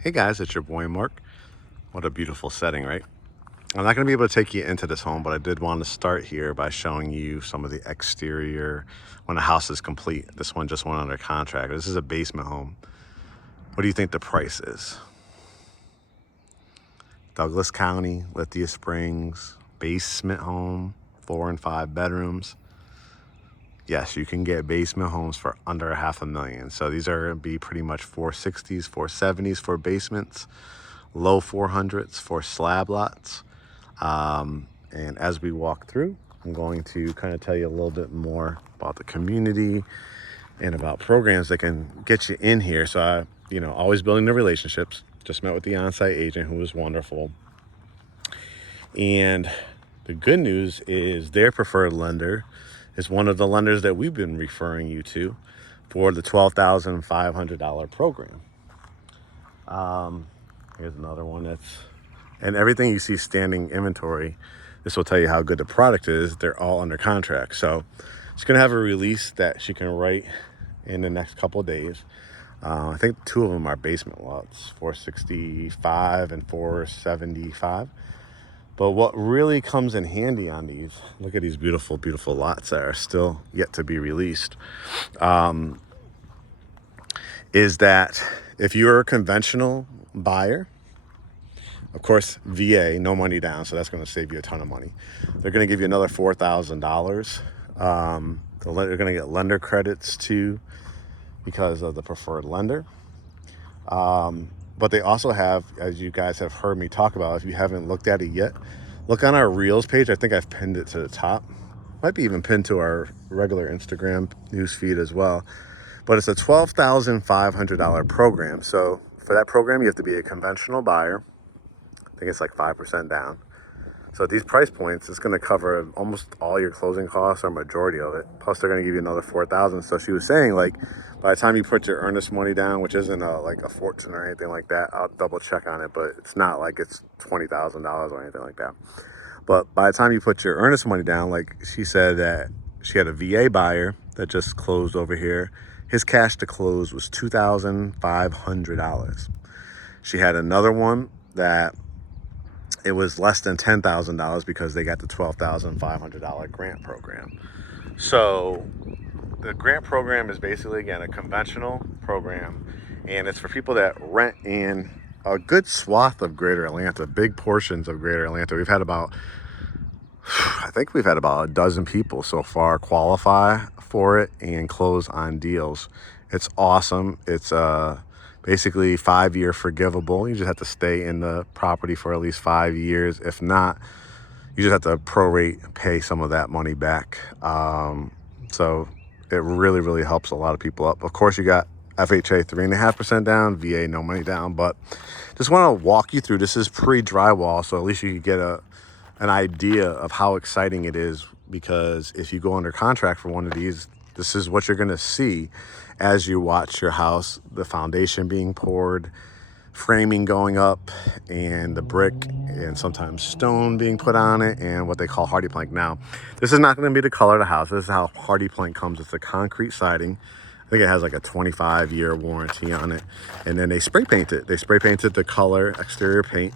Hey guys, it's your boy Mark. What a beautiful setting, right? I'm not going to be able to take you into this home, but I did want to start here by showing you some of the exterior when the house is complete. This one just went under contract. This is a basement home. What do you think the price is? Douglas County, Lithia Springs, basement home, 4 and 5 bedrooms. Yes, you can get basement homes for under $500,000. So these are going to be pretty much 460s, 470s for basements, low 400s for slab lots. And as we walk through, I'm going to kind of tell you a little bit more about the community and about programs that can get you in here. So always building the relationships. Just met with the on-site agent who was wonderful. And the good news is their preferred lender is one of the lenders that we've been referring you to for the $12,500 program. Here's another one and everything you see standing inventory, this will tell you how good the product is. They're all under contract. So she's gonna have a release that she can write in the next couple of days. I think 2 of them are basement lots, 465 and 475. But what really comes in handy on these, look at these beautiful, beautiful lots that are still yet to be released, is that if you're a conventional buyer, of course, VA, no money down, so that's going to save you a ton of money. They're going to give you another $4,000. They're going to get lender credits too because of the preferred lender. But they also have, as you guys have heard me talk about, if you haven't looked at it yet, look on our Reels page. I think I've pinned it to the top. Might be even pinned to our regular Instagram news feed as well. But it's a $12,500 program. So for that program, you have to be a conventional buyer. I think it's like 5% down. So at these price points, it's going to cover almost all your closing costs or majority of it. Plus, they're going to give you another $4,000. So she was saying, like, by the time you put your earnest money down, which isn't like a fortune or anything like that, I'll double check on it, but it's not like it's $20,000 or anything like that. But by the time you put your earnest money down, like she said that she had a VA buyer that just closed over here. His cash to close was $2,500. She had another one that it was less than $10,000 because they got the $12,500 grant program. So the grant program is basically, again, a conventional program, and it's for people that rent in a good swath of greater Atlanta, big portions of greater Atlanta. I think we've had about a dozen people so far qualify for it and close on deals. It's awesome. It's basically 5-year forgivable. You just have to stay in the property for at least 5 years. If not, you just have to prorate, pay some of that money back. So it really, really helps a lot of people up. Of course, you got FHA 3.5% down, VA no money down, but just want to walk you through. This is pre-drywall, so at least you can get an idea of how exciting it is, because if you go under contract for one of these, this is what you're going to see as you watch your house, the foundation being poured, framing going up, and the brick and sometimes stone being put on it, and what they call hardy plank. Now, this is not going to be the color of the house. This is how hardy plank comes. It's a concrete siding. I think it has like a 25-year warranty on it. And then they spray paint it. They spray painted the color, exterior paint.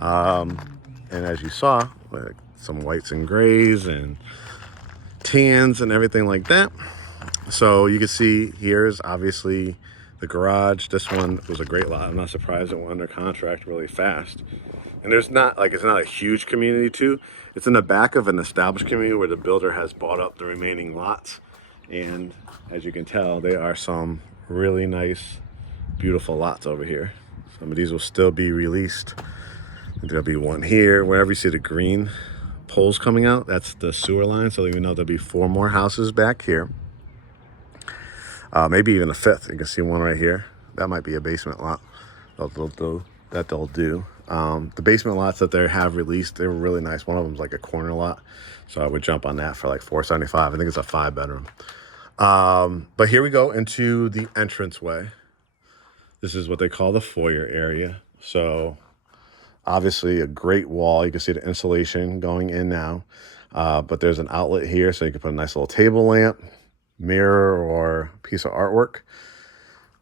And as you saw, like some whites and grays and tans and everything like that. So you can see here's obviously the garage. This one was a great lot. I'm not surprised it went under contract really fast. And it's not a huge community too. It's in the back of an established community where the builder has bought up the remaining lots. And as you can tell, there are some really nice, beautiful lots over here. Some of these will still be released. There'll be one here. Wherever you see the green poles coming out, that's the sewer line. So you know there'll be 4 more houses back here. Maybe even a 5th. You can see one right here. That might be a basement lot. They'll do. The basement lots that they have released, they were really nice. One of them's like a corner lot, so I would jump on that for like $475. I think it's a 5-bedroom. But here we go into the entranceway. This is what they call the foyer area. So obviously a great wall. You can see the insulation going in now. But there's an outlet here, so you can put a nice little table lamp, mirror, or piece of artwork.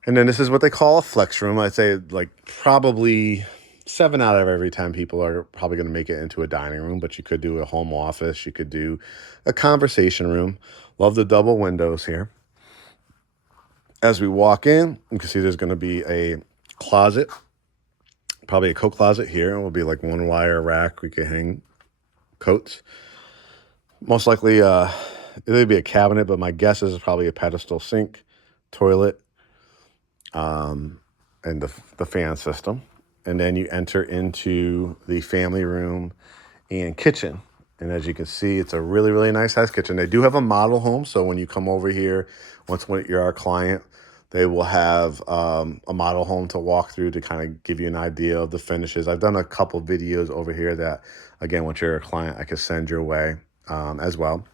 And then this is what they call a flex room. I'd say like probably 7 out of every 10 people are probably going to make it into a dining room, but you could do a home office. You could do a conversation room. Love the double windows here. As we walk in, you can see there's going to be a closet, probably a coat closet here. It will be like one wire rack. We could hang coats. Most likely, it'll be a cabinet, but my guess is probably a pedestal sink, toilet, and the fan system. And then you enter into the family room and kitchen. And as you can see, it's a really, really nice size kitchen. They do have a model home. So when you come over here, once you're our client, they will have a model home to walk through to kind of give you an idea of the finishes. I've done a couple videos over here that, again, once you're a client, I could send your way as well.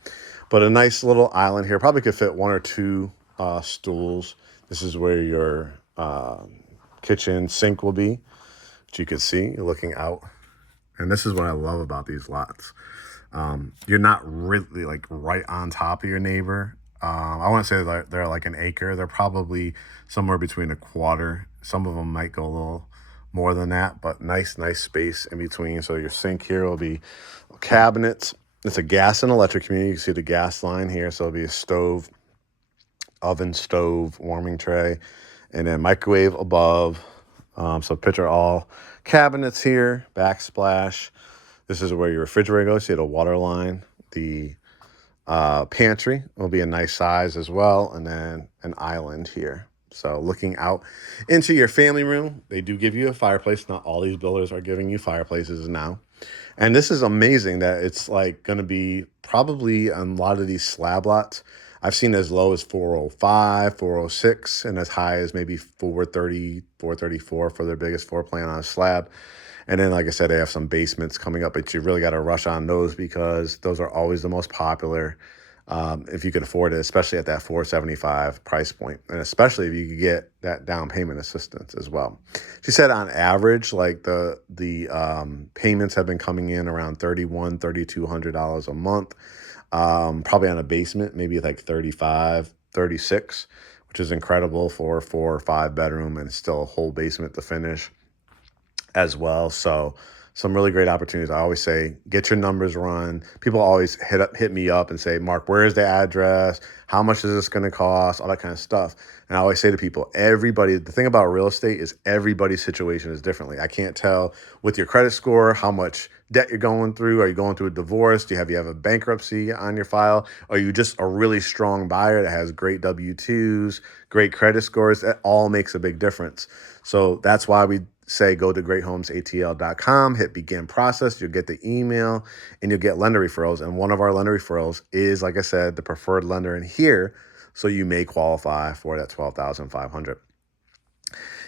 But a nice little island here. Probably could fit 1 or 2 stools. This is where your kitchen sink will be, which you can see. You're looking out. And this is what I love about these lots. You're not really like right on top of your neighbor. I want to say that they're like an acre. They're probably somewhere between a quarter. Some of them might go a little more than that, but nice space in between. So your sink here will be cabinets. It's a gas and electric community. You can see the gas line here. So it'll be a stove, oven, stove, warming tray, and then microwave above. So picture all cabinets here, backsplash. This is where your refrigerator goes. See the water line. The pantry will be a nice size as well. And then an island here. So looking out into your family room, they do give you a fireplace. Not all these builders are giving you fireplaces now. And this is amazing that it's like going to be probably on a lot of these slab lots. I've seen as low as 405, 406, and as high as maybe 430, 434 for their biggest floor plan on a slab. And then, like I said, they have some basements coming up, but you really got to rush on those because those are always the most popular if you could afford it, especially at that 475 price point, and especially if you could get that down payment assistance as well. She said on average, like the payments have been coming in around $3,100, $3,200 a month. Probably on a basement, maybe like 35, 36, which is incredible for a 4 or 5 bedroom and still a whole basement to finish as well. So some really great opportunities. I always say, get your numbers run. People always hit me up and say, Mark, where's the address? How much is this going to cost? All that kind of stuff. And I always say to people, the thing about real estate is everybody's situation is differently. I can't tell with your credit score how much debt you're going through. Are you going through a divorce? Do you have a bankruptcy on your file? Are you just a really strong buyer that has great W-2s, great credit scores? That all makes a big difference. So that's why we say go to GreatHomesATL.com, hit begin process. You'll get the email and you'll get lender referrals. And one of our lender referrals is, like I said, the preferred lender in here. So you may qualify for that $12,500. You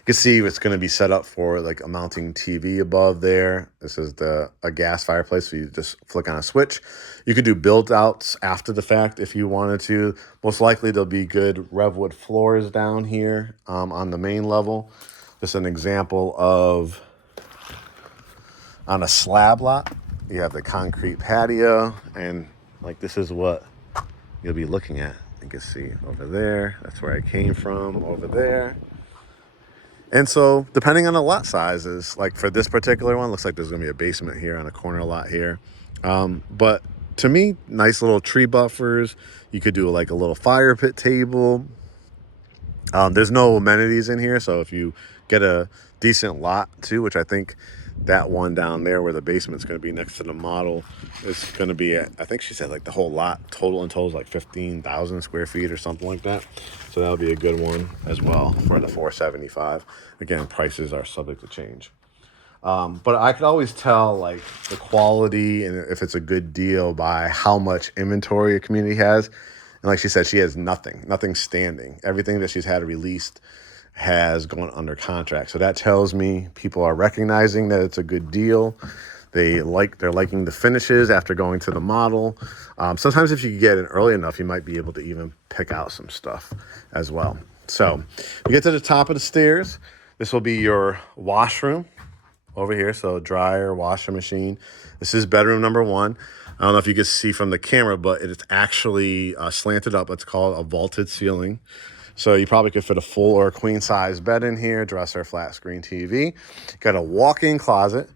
can see it's going to be set up for like a mounting TV above there. This is a gas fireplace. So you just flick on a switch. You could do build outs after the fact if you wanted to. Most likely there'll be good Revwood floors down here on the main level. Just an example of on a slab lot, you have the concrete patio, and like this is what you'll be looking at. You can see over there, that's where I came from, over there. And so depending on the lot sizes, like for this particular one, looks like there's gonna be a basement here on a corner lot here. But to me, nice little tree buffers. You could do like a little fire pit table. There's no amenities in here, so if you get a decent lot too, which I think that one down there where the basement's going to be next to the model is going to be I think she said like the whole lot total is like 15,000 square feet or something like that. So that'll be a good one as well for the 475. Again, prices are subject to change. But I could always tell like the quality and if it's a good deal by how much inventory a community has. And like she said, she has nothing standing. Everything that she's had released has gone under contract. So that tells me people are recognizing that it's a good deal. They're liking the finishes after going to the model. Sometimes if you get in early enough, you might be able to even pick out some stuff as well. So we get to the top of the stairs. This will be your washroom over here. So dryer, washer machine. This is bedroom number 1. I don't know if you can see from the camera, but it's actually slanted up. It's called a vaulted ceiling. So you probably could fit a full or a queen size bed in here, dresser, flat screen TV. Got a walk-in closet.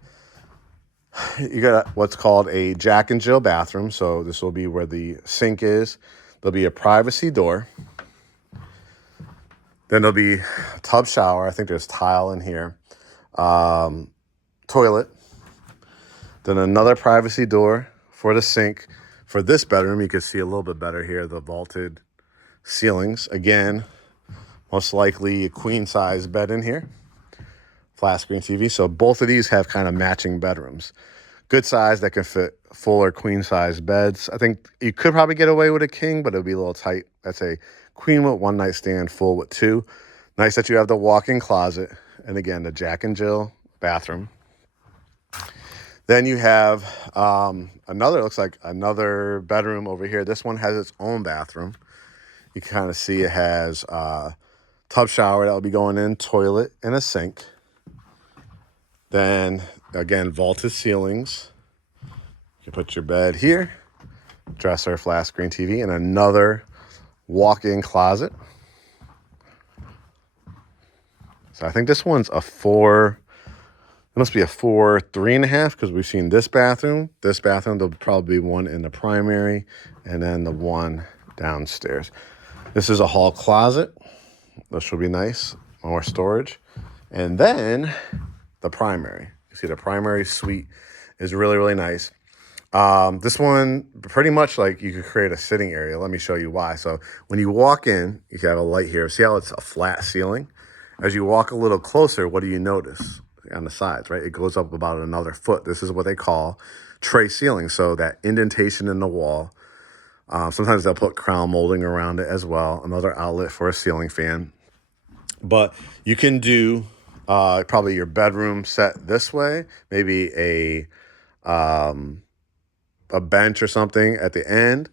You got what's called a Jack and Jill bathroom. So this will be where the sink is. There'll be a privacy door. Then there'll be a tub shower. I think there's tile in here. Toilet. Then another privacy door for the sink. For this bedroom, you can see a little bit better here, the vaulted ceilings. Again, most likely a queen size bed in here. Flat screen TV. So both of these have kind of matching bedrooms. Good size that can fit full or queen size beds. I think you could probably get away with a king, but it'll be a little tight. That's a queen with one nightstand, full with two. Nice that you have the walk-in closet. And again, the Jack and Jill bathroom. Then you have looks like another bedroom over here. This one has its own bathroom. You can kind of see it has a tub shower that will be going in, toilet, and a sink. Then, again, vaulted ceilings. You can put your bed here, dresser, flat screen TV, and another walk-in closet. So I think this one's a 4. It must be a 4, 3.5, because we've seen this bathroom. This bathroom, there'll probably be one in the primary, and then the one downstairs. This is a hall closet. This will be nice. More storage. And then the primary. You see the primary suite is really, really nice. This one, pretty much like you could create a sitting area. Let me show you why. So when you walk in, you have a light here. See how it's a flat ceiling? As you walk a little closer, what do you notice? On the sides, right? It goes up about another foot. This is what they call tray ceiling. So that indentation in the wall. Sometimes they'll put crown molding around it as well. Another outlet for a ceiling fan. But you can do probably your bedroom set this way. Maybe a bench or something at the end,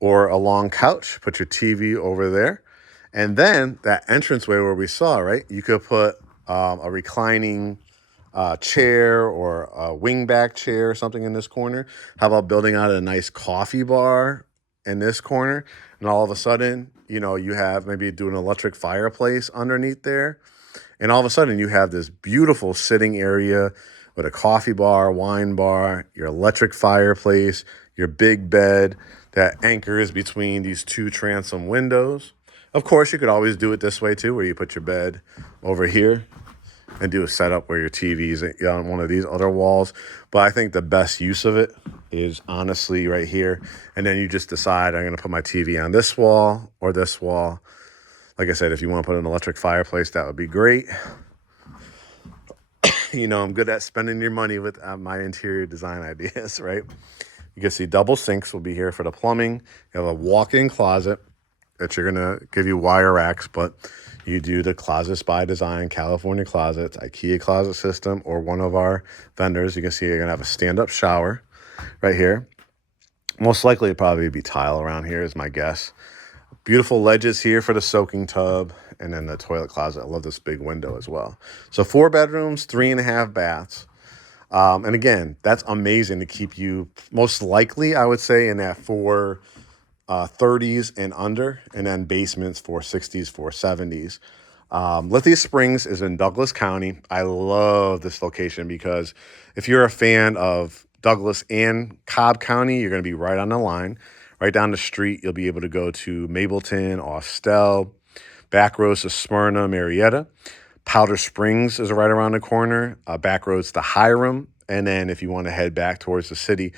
or a long couch. Put your TV over there. And then that entranceway where we saw, right? You could put a reclining chair or a wingback chair or something in this corner. How about building out a nice coffee bar in this corner? And all of a sudden, you have maybe do an electric fireplace underneath there. And all of a sudden you have this beautiful sitting area with a coffee bar, wine bar, your electric fireplace, your big bed that anchors between these two transom windows. Of course, you could always do it this way too, where you put your bed over here and do a setup where your TV's on one of these other walls. But I think the best use of it is honestly right here. And then you just decide, I'm going to put my TV on this wall or this wall. Like I said, if you want to put an electric fireplace, that would be great. I'm good at spending your money with my interior design ideas, right? You can see double sinks will be here for the plumbing. You have a walk-in closet that you're going to give you wire racks, but you do the Closets by Design, California Closets, IKEA closet system, or one of our vendors. You can see you're going to have a stand-up shower right here. Most likely it'd probably be tile around here is my guess. Beautiful ledges here for the soaking tub, and then the toilet closet. I love this big window as well. So 4 bedrooms, 3.5 baths. And again, that's amazing to keep you most likely, I would say, in that 430s and under, and then basements 460s, 470s. Lithia Springs is in Douglas County. I love this location because if you're a fan of Douglas and Cobb County, you're going to be right on the line. Right down the street, you'll be able to go to Mableton, Austell, back roads to Smyrna, Marietta. Powder Springs is right around the corner. Back roads to Hiram. And then if you want to head back towards the city,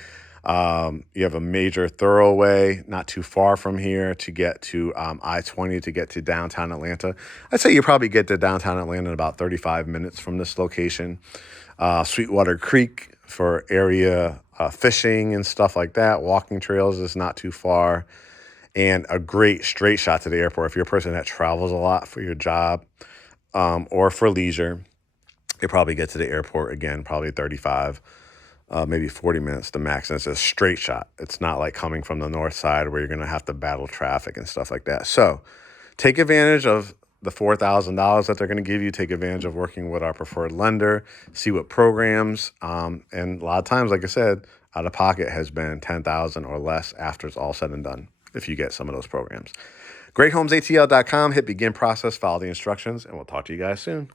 you have a major thoroughway not too far from here to get to I-20 to get to downtown Atlanta. I'd say you probably get to downtown Atlanta in about 35 minutes from this location. Sweetwater Creek for area fishing and stuff like that. Walking trails is not too far. And a great straight shot to the airport. If you're a person that travels a lot for your job or for leisure, you probably get to the airport, again, probably 35 maybe 40 minutes to max, and it's a straight shot. It's not like coming from the north side where you're going to have to battle traffic and stuff like that. So take advantage of the $4,000 that they're going to give you. Take advantage of working with our preferred lender, see what programs, and a lot of times, like I said, out of pocket has been $10,000 or less after it's all said and done if you get some of those programs. GreatHomesATL.com. Hit begin process, follow the instructions, and we'll talk to you guys soon.